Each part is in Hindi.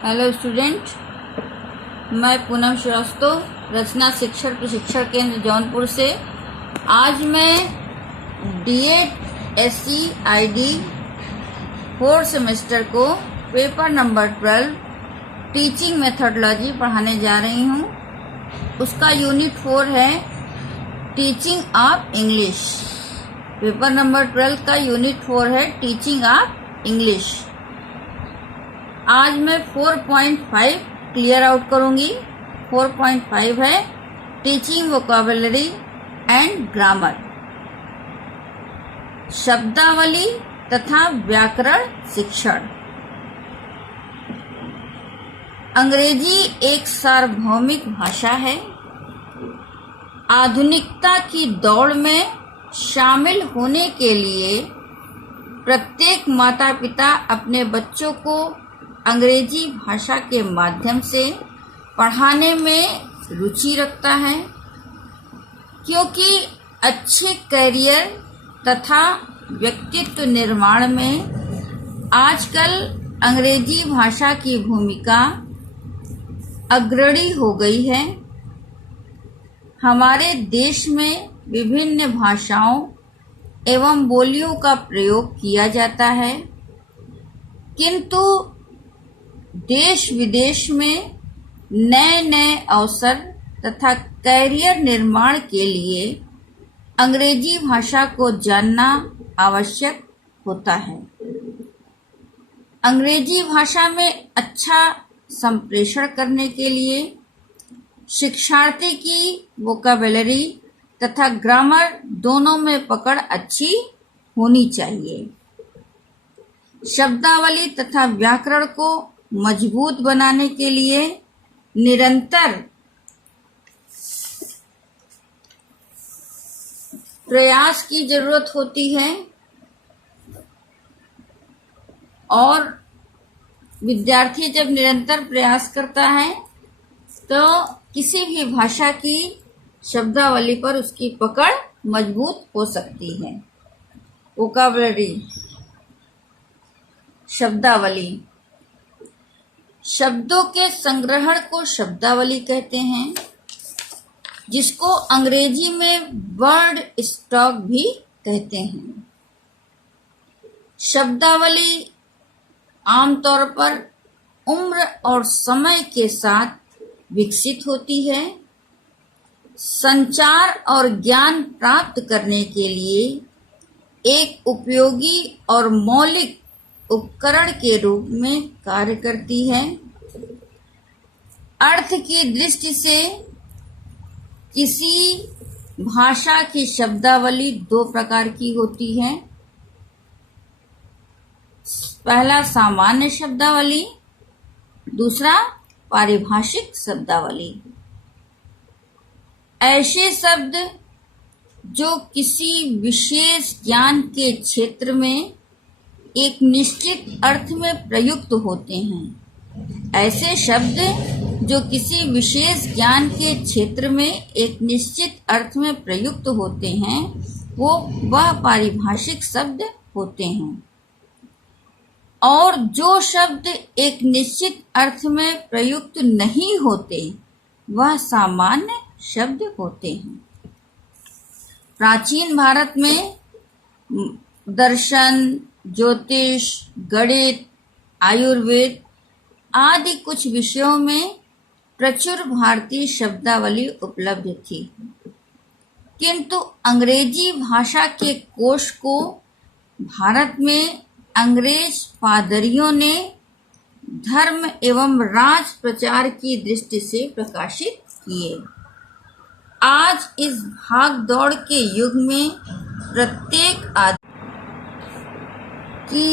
हेलो स्टूडेंट, मैं पूनम श्रीवास्तव रचना शिक्षण प्रशिक्षण केंद्र जौनपुर से। आज मैं D.Ed SCID 4th सेमेस्टर को पेपर नंबर 12 टीचिंग मेथोडोलॉजी पढ़ाने जा रही हूँ। उसका यूनिट 4 है teaching of English. Paper number 12 का यूनिट 4 है टीचिंग ऑफ इंग्लिश। आज मैं 4.5 क्लियर आउट करूंगी। 4.5 है टीचिंग वोकैबुलरी एंड ग्रामर, शब्दावली तथा व्याकरण शिक्षण। अंग्रेजी एक सार्वभौमिक भाषा है। आधुनिकता की दौड़ में शामिल होने के लिए प्रत्येक माता पिता अपने बच्चों को अंग्रेजी भाषा के माध्यम से पढ़ाने में रुचि रखता है, क्योंकि अच्छे करियर तथा व्यक्तित्व निर्माण में आजकल अंग्रेजी भाषा की भूमिका अग्रणी हो गई है। हमारे देश में विभिन्न भाषाओं एवं बोलियों का प्रयोग किया जाता है, किंतु देश विदेश में नए नए अवसर तथा करियर निर्माण के लिए अंग्रेजी भाषा को जानना आवश्यक होता है। अंग्रेजी भाषा में अच्छा संप्रेषण करने के लिए शिक्षार्थी की वोकैबुलरी तथा ग्रामर दोनों में पकड़ अच्छी होनी चाहिए। शब्दावली तथा व्याकरण को मजबूत बनाने के लिए निरंतर प्रयास की जरूरत होती है और विद्यार्थी जब निरंतर प्रयास करता है तो किसी भी भाषा की शब्दावली पर उसकी पकड़ मजबूत हो सकती है। वोकैबुलरी, शब्दावली, शब्दों के संग्रहण को शब्दावली कहते हैं, जिसको अंग्रेजी में वर्ड स्टॉक भी कहते हैं। शब्दावली आमतौर पर उम्र और समय के साथ विकसित होती है। संचार और ज्ञान प्राप्त करने के लिए एक उपयोगी और मौलिक उपकरण के रूप में कार्य करती है। अर्थ की दृष्टि से किसी भाषा की शब्दावली दो प्रकार की होती है। पहला सामान्य शब्दावली, दूसरा पारिभाषिक शब्दावली। ऐसे शब्द जो किसी विशेष ज्ञान के क्षेत्र में एक निश्चित अर्थ में प्रयुक्त होते हैं। ऐसे शब्द जो किसी विशेष ज्ञान के क्षेत्र में एक निश्चित अर्थ में प्रयुक्त होते हैं वह पारिभाषिक शब्द होते हैं। और जो शब्द एक निश्चित अर्थ में प्रयुक्त नहीं होते वह सामान्य शब्द होते हैं। प्राचीन भारत में दर्शन, ज्योतिष, गणित, आयुर्वेद आदि कुछ विषयों में प्रचुर भारतीय शब्दावली उपलब्ध थी, किंतु अंग्रेजी भाषा के कोश को भारत में अंग्रेज पादरियों ने धर्म एवं राज प्रचार की दृष्टि से प्रकाशित किए। आज इस भाग दौड़ के युग में प्रत्येक की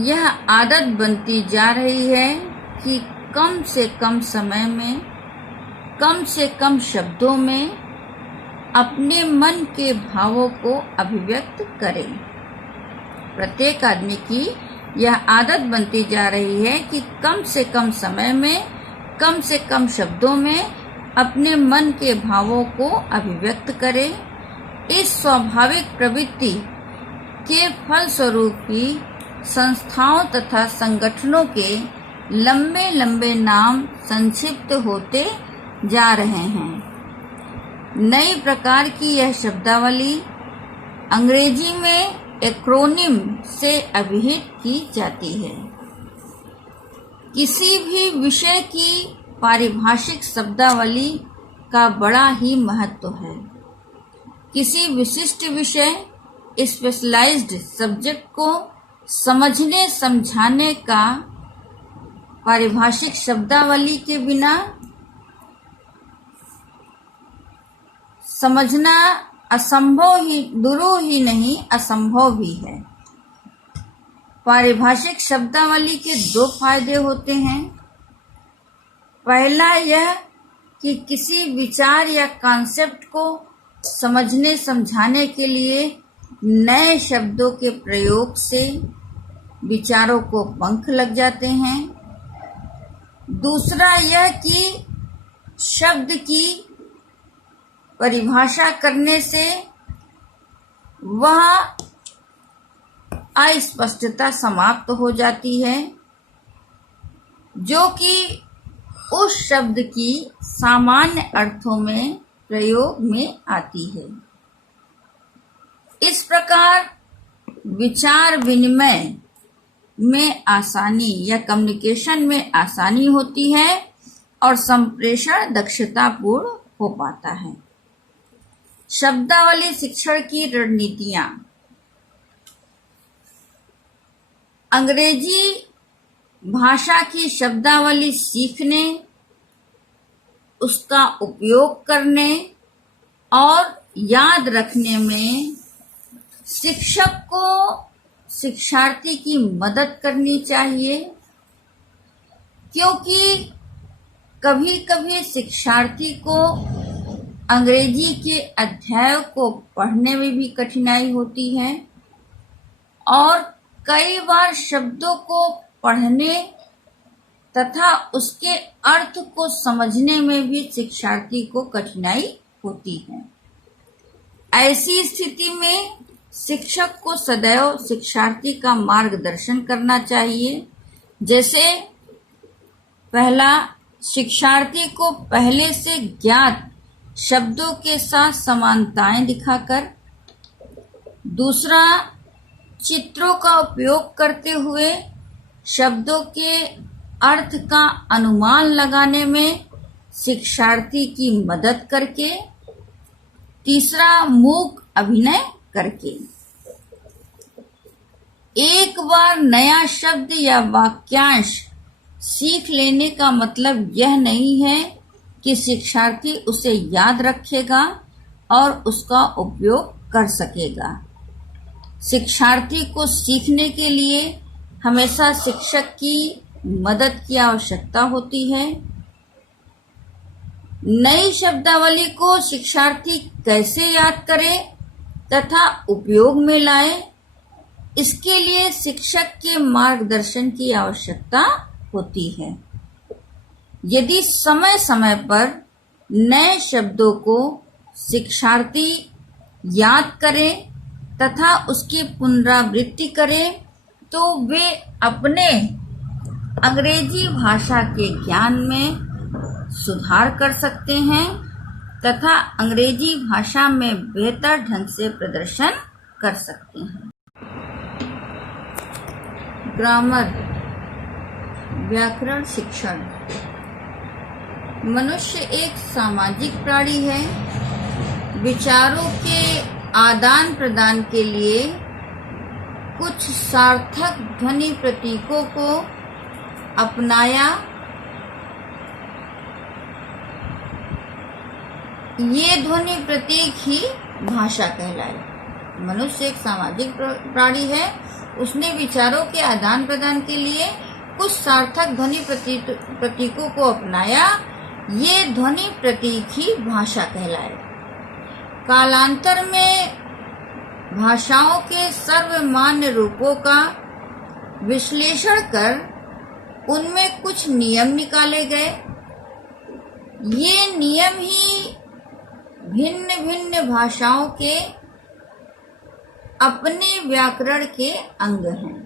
यह आदत बनती जा रही है कि कम से कम समय में कम से कम शब्दों में अपने मन के भावों को अभिव्यक्त करें। प्रत्येक आदमी की यह आदत बनती जा रही है कि कम से कम समय में कम से कम शब्दों में अपने मन के भावों को अभिव्यक्त करें। इस स्वाभाविक प्रवृत्ति के फलस्वरूप ही संस्थाओं तथा संगठनों के लंबे लंबे नाम संक्षिप्त होते जा रहे हैं। नई प्रकार की यह शब्दावली अंग्रेजी में एक्रोनिम से अभिहित की जाती है। किसी भी विषय की पारिभाषिक शब्दावली का बड़ा ही महत्व है। किसी विशिष्ट विषय स्पेशलाइज्ड सब्जेक्ट को समझने समझाने का पारिभाषिक शब्दावली के बिना समझना असंभव ही दुरूह ही नहीं असंभव भी है। पारिभाषिक शब्दावली के दो फायदे होते हैं। पहला यह कि किसी विचार या कॉन्सेप्ट को समझने समझाने के लिए नए शब्दों के प्रयोग से विचारों को पंख लग जाते हैं। दूसरा यह कि शब्द की परिभाषा करने से वह अस्पष्टता समाप्त हो जाती है जो कि उस शब्द की सामान्य अर्थों में प्रयोग में आती है। इस प्रकार विचार विनिमय में आसानी या कम्युनिकेशन में आसानी होती है और संप्रेषण दक्षतापूर्ण हो पाता है। शब्दावली शिक्षण की रणनीतियां। अंग्रेजी भाषा की शब्दावली सीखने, उसका उपयोग करने और याद रखने में शिक्षक को शिक्षार्थी की मदद करनी चाहिए, क्योंकि कभी कभी शिक्षार्थी को अंग्रेजी के अध्याय को पढ़ने में भी कठिनाई होती है और कई बार शब्दों को पढ़ने तथा उसके अर्थ को समझने में भी शिक्षार्थी को कठिनाई होती है। ऐसी स्थिति में शिक्षक को सदैव शिक्षार्थी का मार्गदर्शन करना चाहिए। जैसे पहला, शिक्षार्थी को पहले से ज्ञात शब्दों के साथ समानताएं दिखाकर। दूसरा, चित्रों का उपयोग करते हुए शब्दों के अर्थ का अनुमान लगाने में शिक्षार्थी की मदद करके। तीसरा, मूक अभिनय करके। एक बार नया शब्द या वाक्यांश सीख लेने का मतलब यह नहीं है कि शिक्षार्थी उसे याद रखेगा और उसका उपयोग कर सकेगा। शिक्षार्थी को सीखने के लिए हमेशा शिक्षक की मदद की आवश्यकता होती है। नई शब्दावली को शिक्षार्थी कैसे याद करे तथा उपयोग में लाए, इसके लिए शिक्षक के मार्गदर्शन की आवश्यकता होती है। यदि समय समय पर नए शब्दों को शिक्षार्थी याद करे तथा उसकी पुनरावृत्ति करे तो वे अपने अंग्रेजी भाषा के ज्ञान में सुधार कर सकते हैं तथा अंग्रेजी भाषा में बेहतर ढंग से प्रदर्शन कर सकते हैं। ग्रामर, व्याकरण शिक्षण। मनुष्य एक सामाजिक प्राणी है। विचारों के आदान प्रदान के लिए कुछ सार्थक ध्वनि प्रतीकों को अपनाया। ये ध्वनि प्रतीक ही भाषा कहलाए। मनुष्य एक सामाजिक प्राणी है। उसने विचारों के आदान प्रदान के लिए कुछ सार्थक ध्वनि प्रतीकों को अपनाया। ये ध्वनि प्रतीक ही भाषा कहलाए। कालांतर में भाषाओं के सर्वमान्य रूपों का विश्लेषण कर उनमें कुछ नियम निकाले गए। ये नियम ही भिन्न भिन्न भाषाओं के अपने व्याकरण के अंग हैं।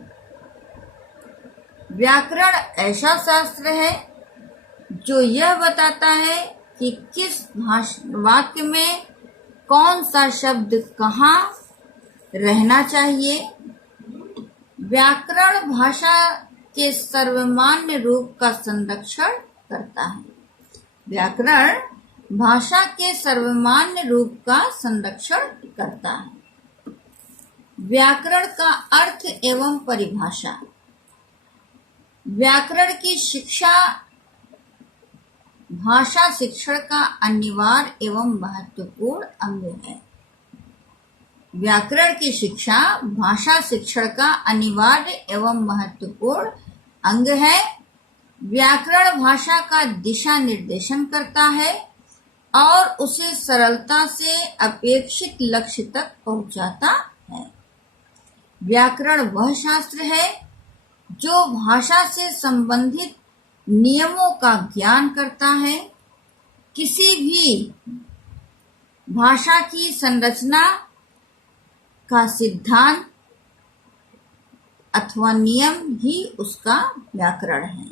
व्याकरण ऐसा शास्त्र है जो यह बताता है कि किस वाक्य में कौन सा शब्द कहाँ रहना चाहिए। व्याकरण भाषा के सर्वमान्य रूप का संरक्षण करता है। व्याकरण भाषा के सर्वमान्य रूप का संरक्षण करता है। व्याकरण का अर्थ एवं परिभाषा। व्याकरण की शिक्षा भाषा शिक्षण का अनिवार्य एवं महत्वपूर्ण अंग है। व्याकरण की शिक्षा भाषा शिक्षण का अनिवार्य एवं महत्वपूर्ण अंग है। व्याकरण भाषा का दिशा निर्देशन करता है और उसे सरलता से अपेक्षित लक्ष्य तक पहुंचाता है। व्याकरण वह शास्त्र है जो भाषा से संबंधित नियमों का ज्ञान करता है। किसी भी भाषा की संरचना का सिद्धांत अथवा नियम ही उसका व्याकरण है।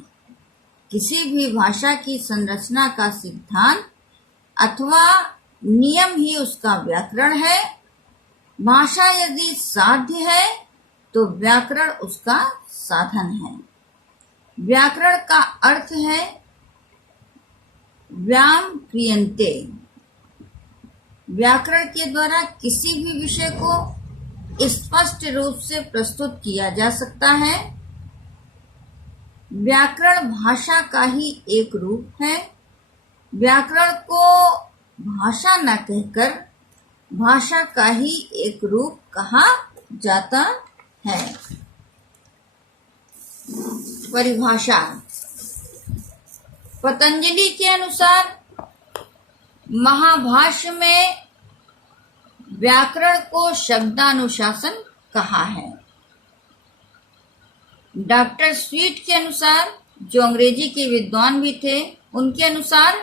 किसी भी भाषा की संरचना का सिद्धांत अथवा नियम ही उसका व्याकरण है। भाषा यदि साध्य है तो व्याकरण उसका साधन है। व्याकरण का अर्थ है व्याम क्रियन्ते। व्याकरण के द्वारा किसी भी विषय को स्पष्ट रूप से प्रस्तुत किया जा सकता है। व्याकरण भाषा का ही एक रूप है। व्याकरण को भाषा न कहकर भाषा का ही एक रूप कहा जाता है। परिभाषा। पतंजलि के अनुसार महाभाष्य में व्याकरण को शब्दानुशासन कहा है। डॉक्टर स्वीट के अनुसार, जो अंग्रेजी के विद्वान भी थे, उनके अनुसार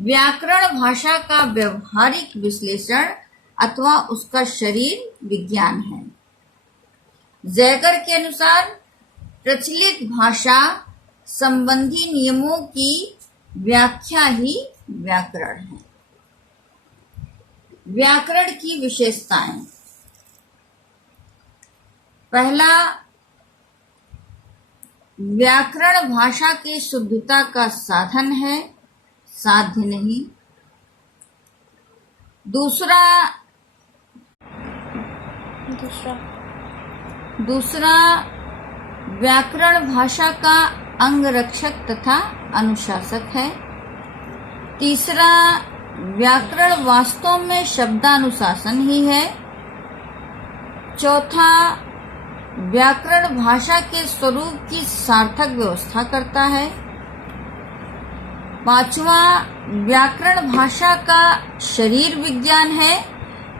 व्याकरण भाषा का व्यवहारिक विश्लेषण अथवा उसका शरीर विज्ञान है। जैगर के अनुसार प्रचलित भाषा संबंधी नियमों की व्याख्या ही व्याकरण है। व्याकरण की विशेषताएं। पहला, व्याकरण भाषा की शुद्धता का साधन है, साध्य नहीं। दूसरा व्याकरण भाषा का अंगरक्षक तथा अनुशासक है। तीसरा, व्याकरण वास्तव में शब्दानुशासन ही है। चौथा, व्याकरण भाषा के स्वरूप की सार्थक व्यवस्था करता है। पांचवा, व्याकरण भाषा का शरीर विज्ञान है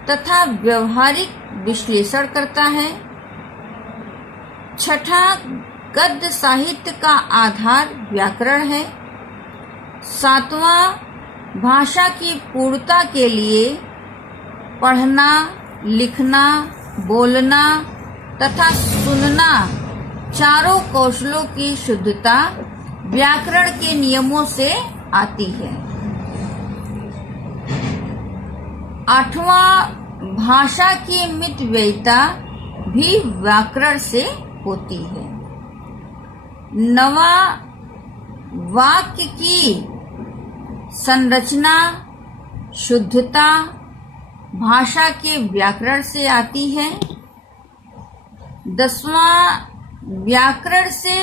तथा व्यवहारिक विश्लेषण करता है। छठा, गद्य साहित्य का आधार व्याकरण है। सातवां, भाषा की पूर्णता के लिए पढ़ना, लिखना, बोलना तथा सुनना चारों कौशलों की शुद्धता व्याकरण के नियमों से आती है। आठवां, भाषा की मितव्ययिता भी व्याकरण से होती है। नवा, वाक्य की संरचना, शुद्धता भाषा के व्याकरण से आती है। 10वां, व्याकरण से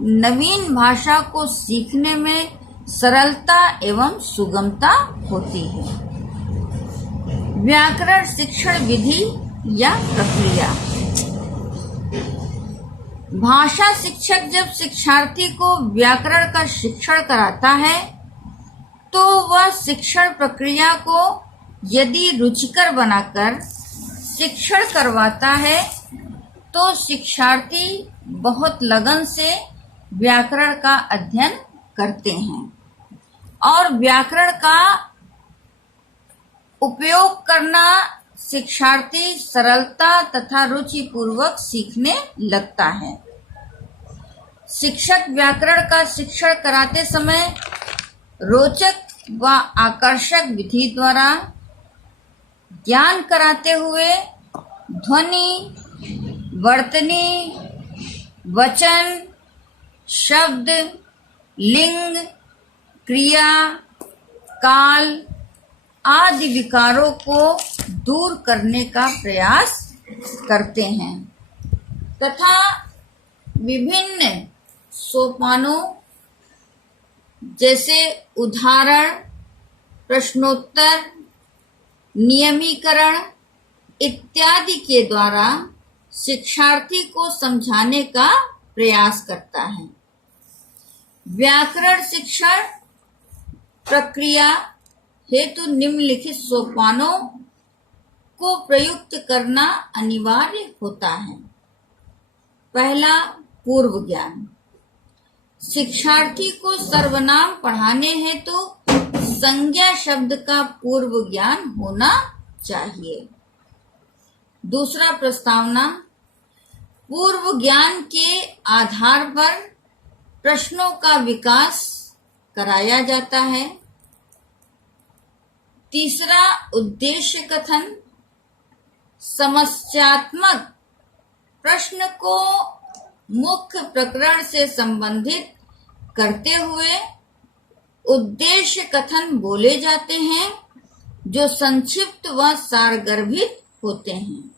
नवीन भाषा को सीखने में सरलता एवं सुगमता होती है। व्याकरण शिक्षण विधि या प्रक्रिया। भाषा शिक्षक जब शिक्षार्थी को व्याकरण का शिक्षण कराता है तो वह शिक्षण प्रक्रिया को यदि रुचिकर बनाकर शिक्षण करवाता है तो शिक्षार्थी बहुत लगन से व्याकरण का अध्ययन करते हैं और व्याकरण का उपयोग करना शिक्षार्थी सरलता तथा रुचि पूर्वक सीखने लगता है। शिक्षक व्याकरण का शिक्षण कराते समय रोचक व आकर्षक विधि द्वारा ज्ञान कराते हुए ध्वनि, वर्तनी, वचन, शब्द, लिंग, क्रिया, काल आदि विकारों को दूर करने का प्रयास करते हैं तथा विभिन्न सोपानों जैसे उदाहरण, प्रश्नोत्तर, नियमीकरण इत्यादि के द्वारा शिक्षार्थी को समझाने का प्रयास करता है। व्याकरण शिक्षण प्रक्रिया हेतु निम्नलिखित सोपानों को प्रयुक्त करना अनिवार्य होता है। पहला, पूर्व ज्ञान। शिक्षार्थी को सर्वनाम पढ़ाने हेतु संज्ञा शब्द का पूर्व ज्ञान होना चाहिए। दूसरा, प्रस्तावना। पूर्व ज्ञान के आधार पर प्रश्नों का विकास कराया जाता है। तीसरा, उद्देश्य कथन। समस्यात्मक प्रश्न को मुख्य प्रकरण से संबंधित करते हुए उद्देश्य कथन बोले जाते हैं जो संक्षिप्त व सारगर्भित होते हैं।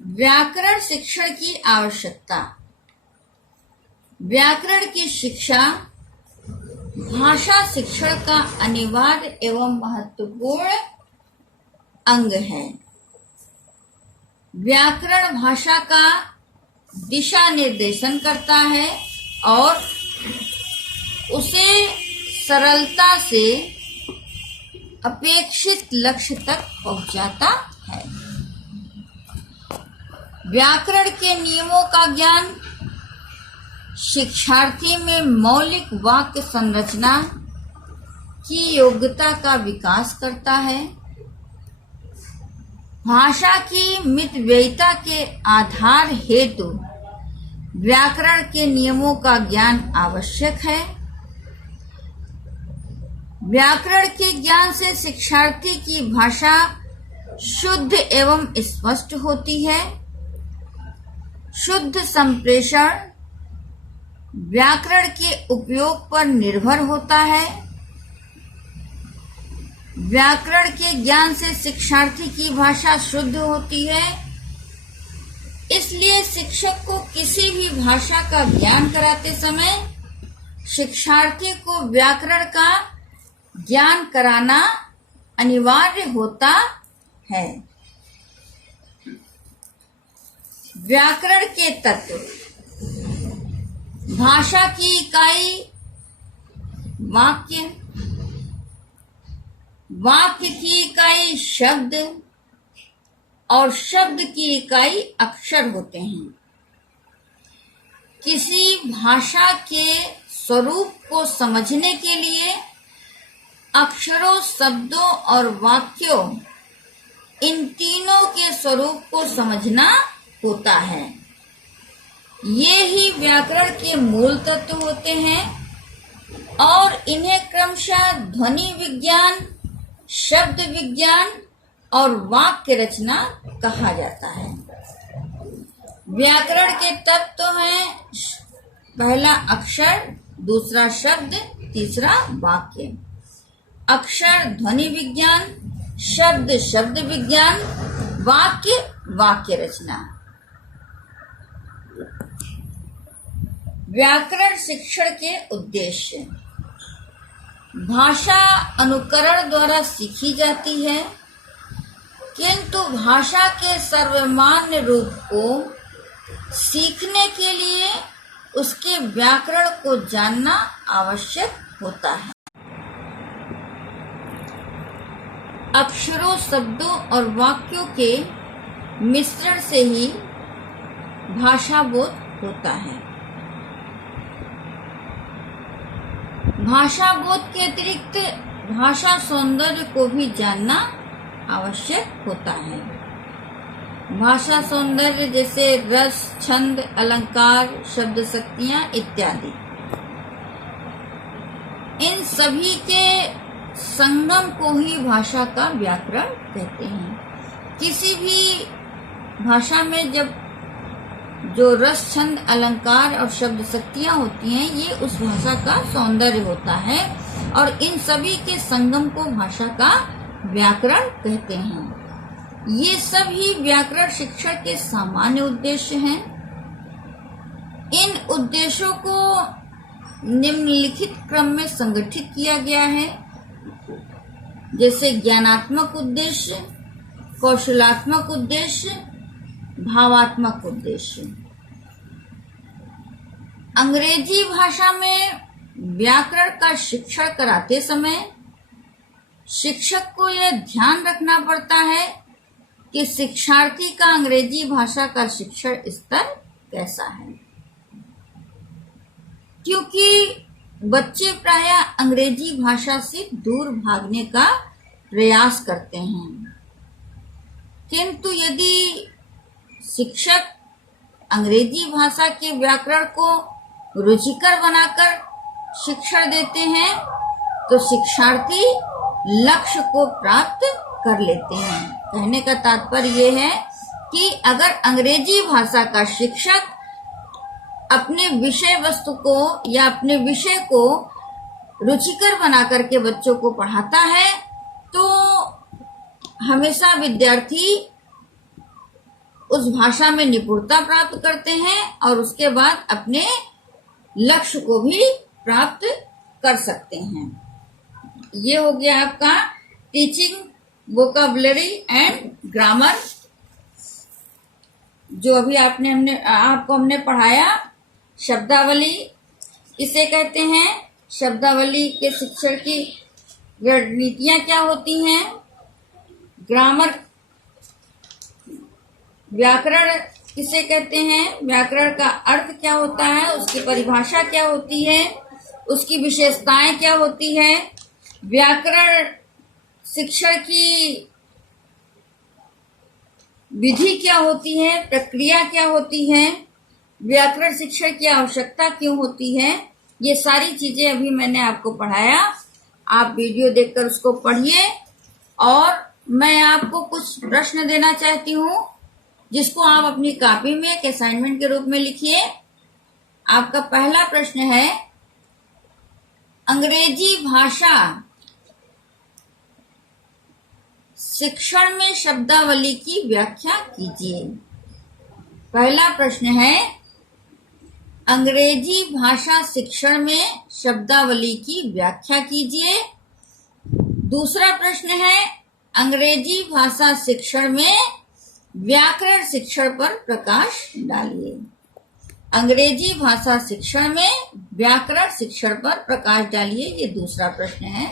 व्याकरण शिक्षण की आवश्यकता। व्याकरण की शिक्षा भाषा शिक्षण का अनिवार्य एवं महत्वपूर्ण अंग है। व्याकरण भाषा का दिशा निर्देशन करता है और उसे सरलता से अपेक्षित लक्ष्य तक पहुंचाता है। व्याकरण के नियमों का ज्ञान शिक्षार्थी में मौलिक वाक्य संरचना की योग्यता का विकास करता है। भाषा की मितव्ययिता के आधार हेतु व्याकरण के नियमों का ज्ञान आवश्यक है। व्याकरण के ज्ञान से शिक्षार्थी की भाषा शुद्ध एवं स्पष्ट होती है। शुद्ध संप्रेषण व्याकरण के उपयोग पर निर्भर होता है। व्याकरण के ज्ञान से शिक्षार्थी की भाषा शुद्ध होती है। इसलिए शिक्षक को किसी भी भाषा का ज्ञान कराते समय शिक्षार्थी को व्याकरण का ज्ञान कराना अनिवार्य होता है। व्याकरण के तत्व। भाषा की इकाई वाक्य, वाक्य की इकाई शब्द और शब्द की इकाई अक्षर होते हैं। किसी भाषा के स्वरूप को समझने के लिए अक्षरों, शब्दों और वाक्यों इन तीनों के स्वरूप को समझना होता है। ये ही व्याकरण के मूल तत्व होते हैं और इन्हें क्रमशः ध्वनि विज्ञान, शब्द विज्ञान और वाक्य रचना कहा जाता है। व्याकरण के तत्व तो हैं पहला अक्षर, दूसरा शब्द, तीसरा वाक्य। अक्षर ध्वनि विज्ञान, शब्द शब्द विज्ञान, वाक्य वाक्य रचना। व्याकरण शिक्षण के उद्देश्य। भाषा अनुकरण द्वारा सीखी जाती है, किंतु भाषा के सर्वमान्य रूप को सीखने के लिए उसके व्याकरण को जानना आवश्यक होता है। अक्षरों, शब्दों और वाक्यों के मिश्रण से ही भाषा बोध होता है। भाषा बोध के अतिरिक्त भाषा सौंदर्य को भी जानना आवश्यक होता है। भाषा सौंदर्य जैसे रस, छंद, अलंकार, शब्द शक्तियां इत्यादि, इन सभी के संगम को ही भाषा का व्याकरण कहते हैं। किसी भी भाषा में जब जो रस, छंद, अलंकार और शब्द शक्तियां होती हैं, ये उस भाषा का सौंदर्य होता है और इन सभी के संगम को भाषा का व्याकरण कहते हैं। ये सभी व्याकरण शिक्षा के सामान्य उद्देश्य हैं। इन उद्देश्यों को निम्नलिखित क्रम में संगठित किया गया है, जैसे ज्ञानात्मक उद्देश्य, कौशलात्मक उद्देश्य, भावात्मक उद्देश्य। अंग्रेजी भाषा में व्याकरण का शिक्षण कराते समय शिक्षक को यह ध्यान रखना पड़ता है कि शिक्षार्थी का अंग्रेजी भाषा का शिक्षण स्तर कैसा है, क्योंकि बच्चे प्रायः अंग्रेजी भाषा से दूर भागने का प्रयास करते हैं। किंतु यदि शिक्षक अंग्रेजी भाषा के व्याकरण को रुचिकर बनाकर शिक्षण देते हैं तो शिक्षार्थी लक्ष्य को प्राप्त कर लेते हैं। कहने का तात्पर्य यह है कि अगर अंग्रेजी भाषा का शिक्षक अपने विषय वस्तु को या अपने विषय को रुचिकर बना करके बच्चों को पढ़ाता है तो हमेशा विद्यार्थी उस भाषा में निपुणता प्राप्त करते हैं और उसके बाद अपने लक्ष्य को भी प्राप्त कर सकते हैं। ये हो गया आपका टीचिंग वोकैबुलरी एंड ग्रामर, जो अभी आपको हमने पढ़ाया। शब्दावली किसे कहते हैं, शब्दावली के शिक्षण की रणनीतियां क्या होती हैं, ग्रामर, व्याकरण किसे कहते हैं, व्याकरण का अर्थ क्या होता है, उसकी परिभाषा क्या होती है, उसकी विशेषताएं क्या होती है, व्याकरण शिक्षण की विधि क्या होती है, प्रक्रिया क्या होती है, व्याकरण शिक्षण की आवश्यकता क्यों होती है, ये सारी चीजें अभी मैंने आपको पढ़ाया। आप वीडियो देखकर उसको पढ़िए और मैं आपको कुछ प्रश्न देना चाहती हूँ जिसको आप अपनी कॉपी में एक असाइनमेंट के रूप में लिखिए। आपका पहला प्रश्न है, अंग्रेजी भाषा शिक्षण में शब्दावली की व्याख्या कीजिए। पहला प्रश्न है, अंग्रेजी भाषा शिक्षण में शब्दावली की व्याख्या कीजिए। दूसरा प्रश्न है, अंग्रेजी भाषा शिक्षण में व्याकरण शिक्षण पर प्रकाश डालिए। अंग्रेजी भाषा शिक्षण में व्याकरण शिक्षण पर प्रकाश डालिए, ये दूसरा प्रश्न है।